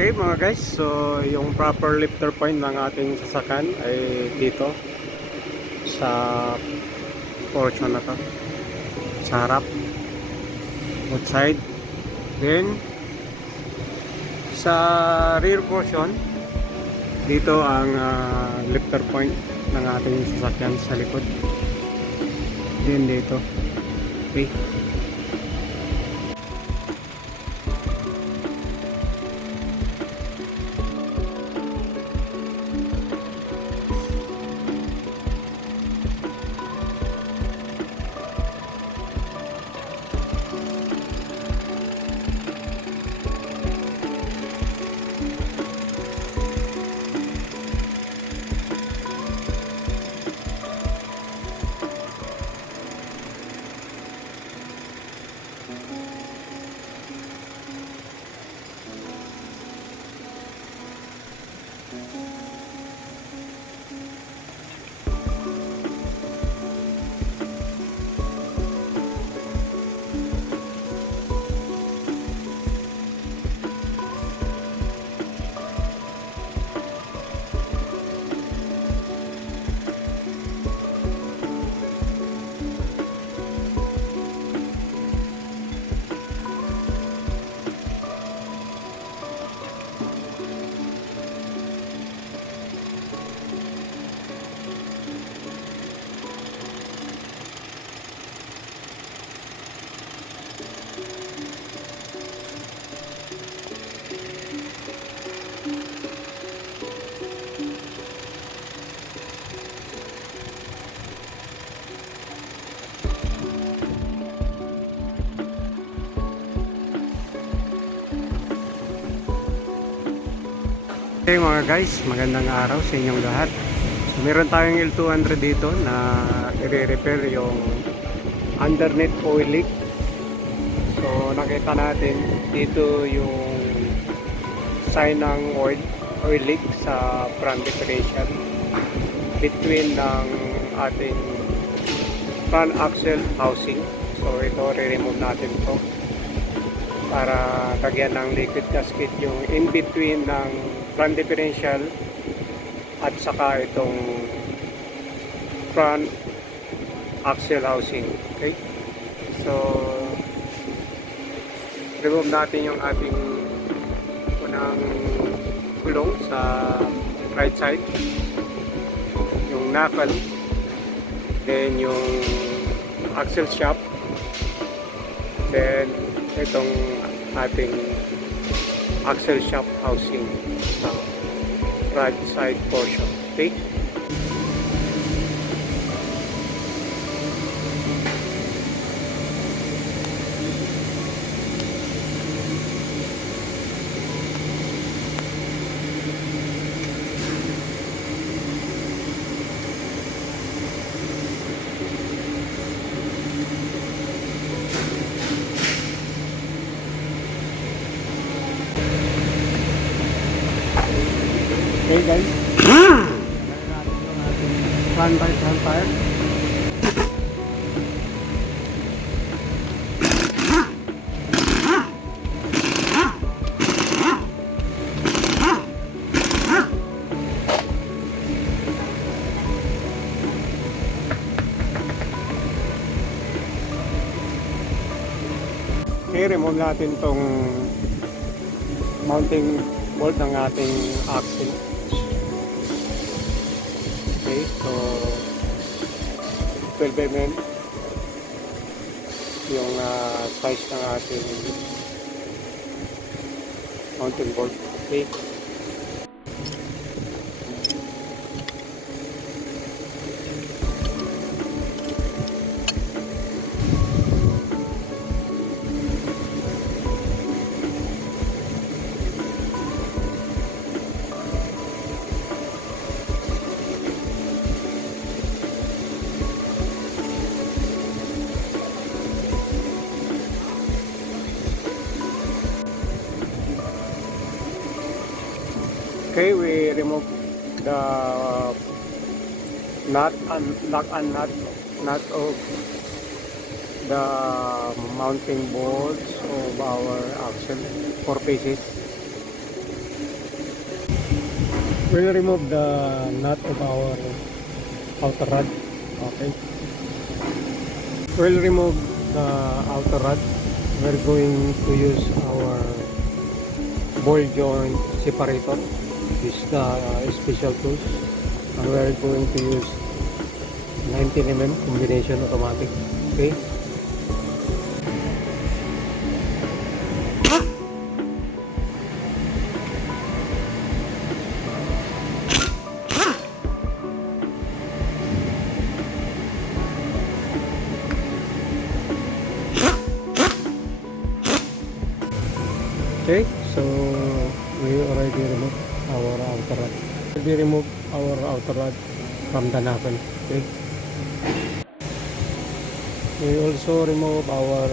Okay mga guys, so yung proper lifter point ng ating sasakyan ay dito sa portion na to, sa harap, outside. Then sa rear portion, dito ang lifter point ng ating sasakyan sa likod. Then dito, okay. Okay mga guys, magandang araw sa inyong lahat. So meron tayong L200 dito na i-repair yung underneath oil leak. So nakita natin dito yung sign ng oil leak sa front differential between ng ating front axle housing. So ito, re-remove natin ito para lagyan ng liquid gasket yung in between ng front differential at saka itong front axle housing. Okay, so remove natin yung ating unang gulong sa right side, yung knuckle, then yung axle shaft, then itong ating axle shaft housing sa right side portion. Okay, okay guys, front by front tire. Okay, remove natin tong mounting bolt ng ating axle. Okay, so 12 mm yung size ng ating mounting bolt. Okay, okay, we remove the nut and lock and nut of the mounting bolts of our axle, 4 pieces. We'll remove the nut of our outer rod. Okay. We'll remove the outer rod. We're going to use our ball joint separator. This is the special tools. And we're going to use 19mm combination automatic. Okay. Okay, so we already removed our outer rod. We remove our outer rod from the knuckle. Okay. We also remove our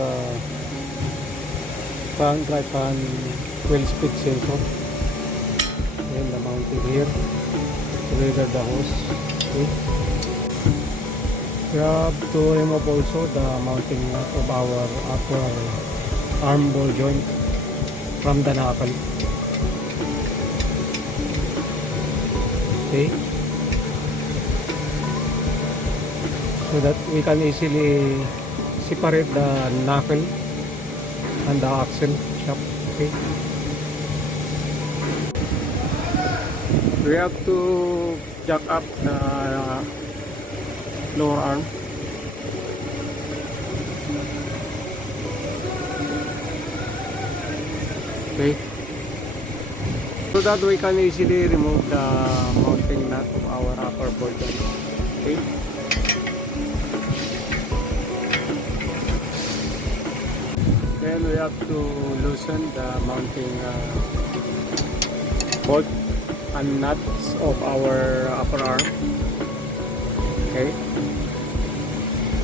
front Triton 12 speed sensor. And the mounting here. Together the hose. Okay. We have to remove also the mounting of our upper arm ball joint from the knuckle. Okay, so that we can easily separate the knuckle and the axle shaft. Okay, we have to jack up the lower arm. Okay, so that we can easily remove the mounting nut of our upper ball joint. Okay. Then we have to loosen the mounting bolt and nuts of our upper arm. Okay.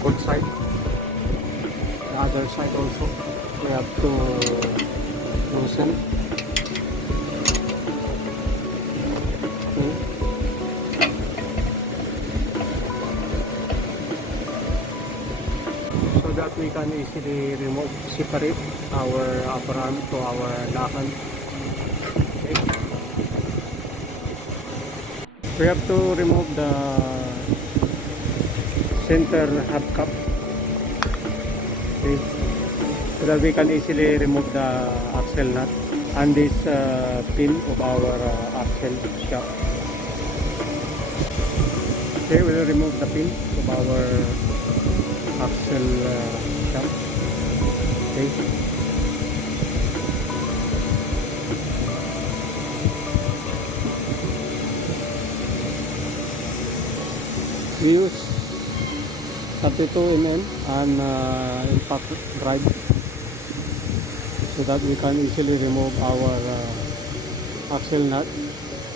Both side. The other side also. We have to loosen. Okay. So that we can easily separate our upper arm to our knuckle. Okay. We have to remove the center hubcap. Okay. So that we can easily remove the axle nut and this pin of our axle shaft. Okay, we will remove the pin of our axle shaft. Okay. We use 32mm and impact drive so that we can easily remove our axle nut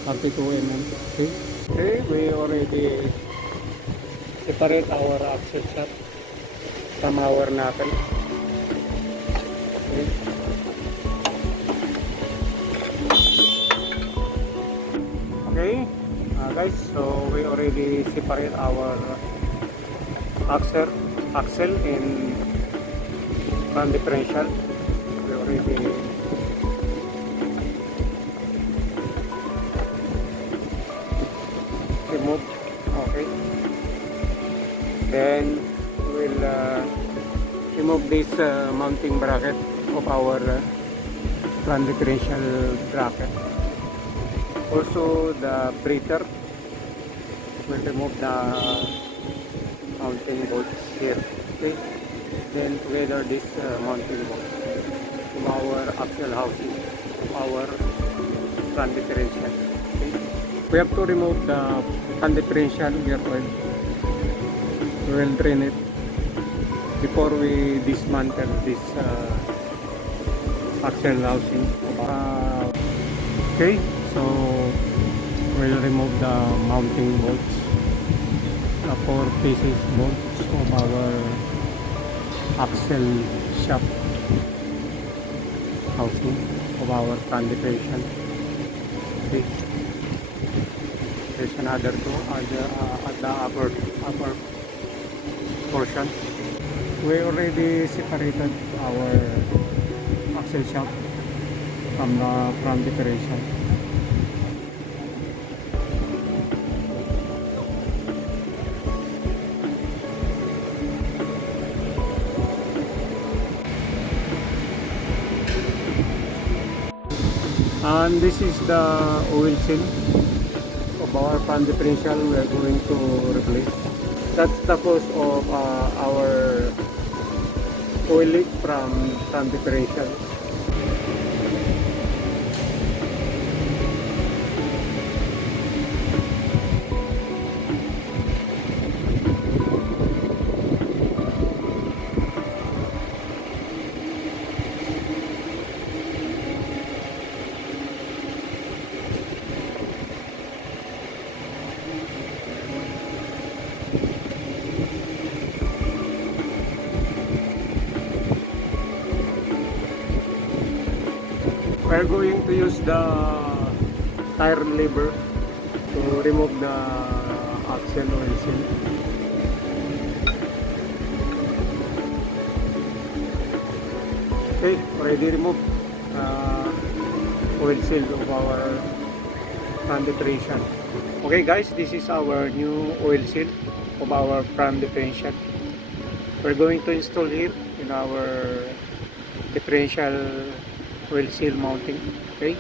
32mm. Okay. Okay, we already separate our axle shaft from our knuckle. Okay. Okay, guys, so we already separate our axle in front differential. We already remove. Okay, then we'll remove this mounting bracket of our front differential bracket. Also the breather, we'll remove the mounting bolts here. Okay, then together this mounting bolts from our axle housing of our front differential. Okay. We have to remove the front differential gear oil. We will drain it before we dismantle this axle housing. Okay, so we'll remove the mounting bolts, the 4 pieces bolts of our axle shaft housing of our front differential. Okay. There's another two at the upper portion. We already separated our axle shaft from the front differential. And this is the oil seal of our pan differential we are going to replace. That's the cause of our oil leak from pan differential. We're going to use the tire lever to remove the axle oil seal. Okay, already removed oil seal of our front differential. Okay guys, this is our new oil seal of our front differential. We're going to install here in our differential oil seal mounting. Okay,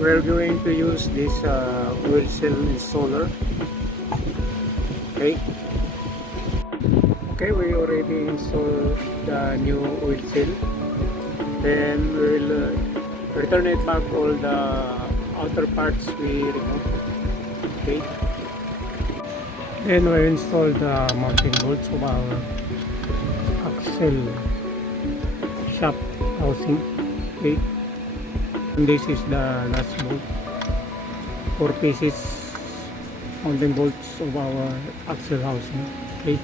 we're going to use this oil seal installer. Okay, okay, we already installed the new oil seal. Then we will return it back all the outer parts we removed. Okay, then we install the mounting bolts of our axle shaft housing. Okay, and this is the last bolt, 4 pieces mounting bolts of our axle housing. Okay,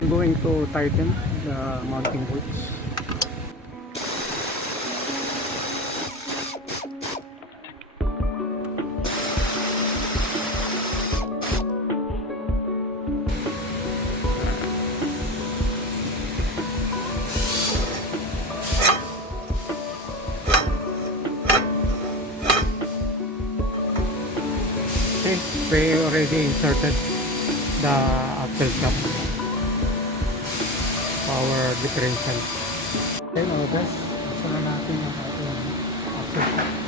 I'm going to tighten the mounting bolts. Okay, we already inserted the axle shaft, power differential. Okay mga guys, isa na natin ang ating axle shaft.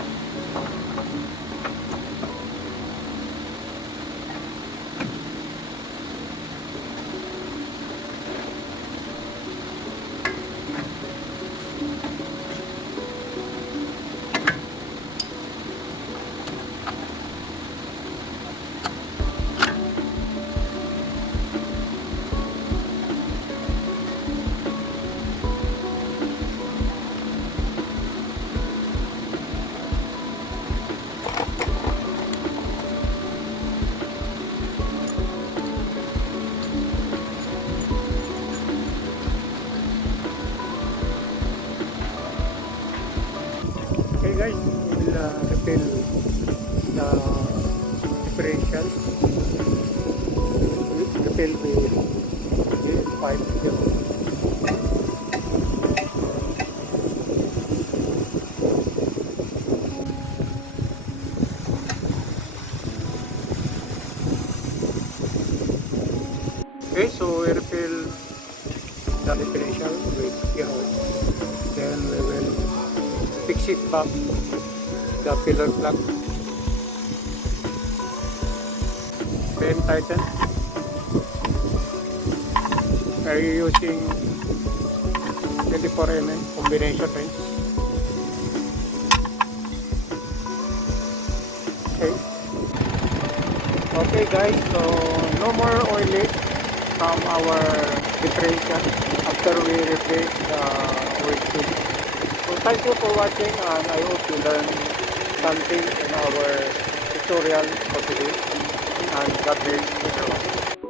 Okay guys, we will refill the differential. Refill with this pipe here. Okay, so we refill the differential with here. Then we will fix it back the pillar plug. Then tighten. Are you using 24 mm combination wrench? Okay. Okay guys, so no more oil leak from our differential after we replace the oil seal. So thank you for watching, and I hope you learned something in our tutorial for today, and God bless everyone.